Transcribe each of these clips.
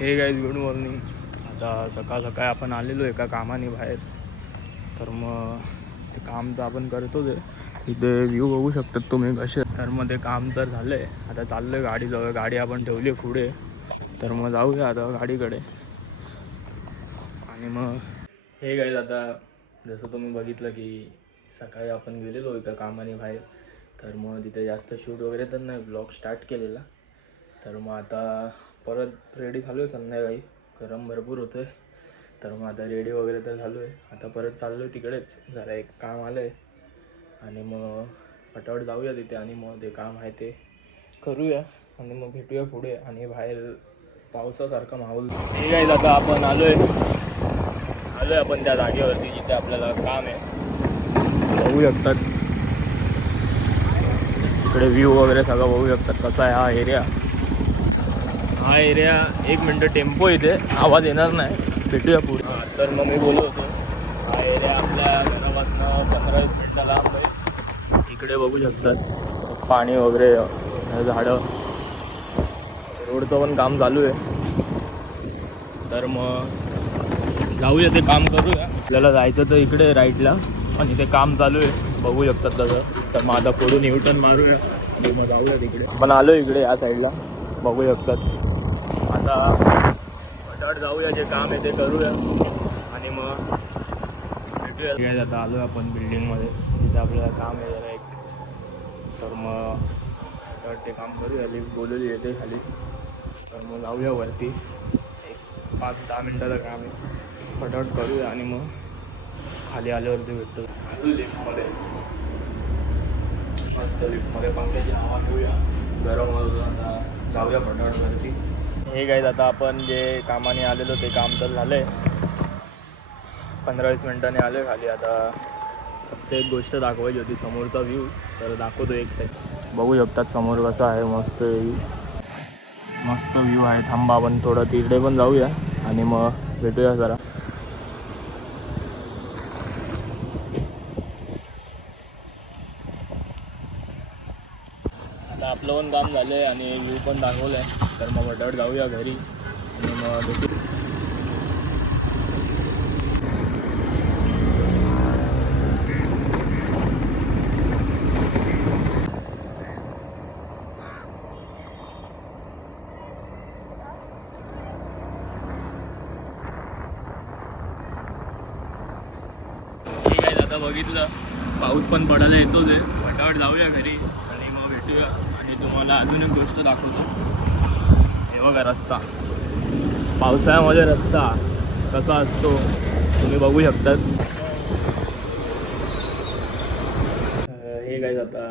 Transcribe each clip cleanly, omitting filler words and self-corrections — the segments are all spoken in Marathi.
हे गाईज गुड मॉर्निंग. आता सकाळ सकाळी आपण आलेलो एका कामाने बाहेर. तर मग ते काम तर आपण करतोच आहे. इथे व्ह्यू बघू शकतात तुम्ही कसे. तर मग ते काम तर झालं आहे. आता चाललो आहे गाडीजवळ. गाडी आपण ठेवली आहे पुढे. तर मग जाऊया आता गाडीकडे. आणि मग हे गाईज आता जसं तुम्ही बघितलं की सकाळी आपण गेलेलो एका कामाने बाहेर. तर मग तिथे जास्त शूट वगैरे तर नाही, ब्लॉग स्टार्ट केलेला. तर मग आता परत रेडी झालो आहे संध्याकाळी. गरम भरपूर होतं आहे. तर मग आता रेडी वगैरे तर झालो आहे. आता परत चाललो आहे तिकडेच. जरा एक काम आलं आहे आणि मग फटाफट जाऊया तिथे आणि मग ते काम आहे ते करूया आणि मग भेटूया पुढे. आणि बाहेर पावसासारखा माहोल. हे काय आता आपण आलो आहे आपण त्या जागेवरती जिथे आपल्याला काम आहे. बघू शकतात इकडे व्ह्यू वगैरे सगळं बघू शकतात कसा आहे हा एरिया. हा एरिया 1 मिनटं टेम्पो इथे आवाज येणार नाही, भेटूया पुढे. तर मग मी बोलत होतो हा एरिया आपल्या घरापासून 15-20 मिनटं लांब आहे. इकडे बघू शकतात पाणी वगैरे, झाडं, रोडचं पण काम चालू आहे. तर मग जाऊया ते काम करूया. आपल्याला जायचं तर इकडे राईटला आणि ते काम चालू आहे बघू शकतात तसं. तर मग आता पुढून युटर्न मारूया आणि मग जाऊया तिकडे. आपण आलो इकडे या साईडला बघू शकतात. आता फटाफट जाऊया, जे काम आहे ते करूया आणि मग भेटूया. काय आता आलो आपण बिल्डिंगमध्ये जिथे आपल्याला काम आहे जरा एक. तर मग फटाफट ते काम करूया. लिफ्ट बोलवली येते खाली. तर मग जाऊया वरती. एक 5-10 मिनटाचं काम आहे, फटाफट करूया आणि मग खाली आल्यावरती भेटतो. आलो लिफ्टमध्ये. मस्त लिफ्टमध्ये पंख्याची हवा घेऊया. गरम होतं. आता जाऊया फटाफट वरती. हे गाईज आता आपण जे कामाने आलेलो ते काम तर झालं आहे. 15-20 मिनटाने आलो आहे खाली. आता फक्त एक गोष्ट दाखवायची होती, समोरचा व्ह्यू. तर दाखवतो एक साईड. बघू शकतात समोर कसं आहे, मस्त व्ह्यू. मस्त व्ह्यू आहे. थांबा आपण थोडं तिकडे पण जाऊया आणि मग भेटूया जरा. आता आपलं पण काम झालं आहे आणि व्ह्यू पण दाखवलं आहे. तर मग फटाफट जाऊया घरी आणि मग भेटू. ठीक आहे, आता बघितलं पाऊस पण पडायला येतोच आहे. फटाफट जाऊया घरी आणि मग भेटूया. आणि तुम्हाला अजून एक गोष्ट दाखवतो. हे बघा रस्ता. पावसाळ्यामध्ये रस्ता कसा असतो तुम्ही बघू शकतात. हे काय आता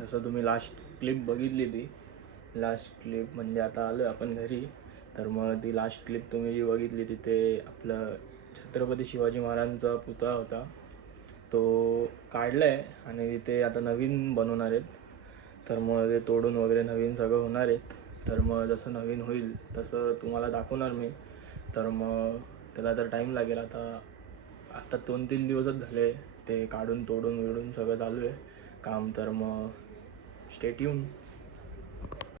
जसं तुम्ही लास्ट क्लिप बघितली, ती लास्ट क्लिप म्हणजे आता आलो आपण घरी. तर मग ती लास्ट क्लिप तुम्ही जी बघितली तिथे आपलं छत्रपती शिवाजी महाराजांचा पुतळा होता, तो काढला आहे आणि तिथे आता नवीन बनवणार आहेत. तर मग ते तोडून वगैरे नवीन सगळं होणार आहेत. तर मग जसं नवीन होईल तसं तुम्हाला दाखवणार मी. तर मग त्याला तर टाईम लागेल. आता 2-3 दिवसच झाले ते काढून तोडून सगळं चालू आहे काम. तर मग स्टे ट्यून.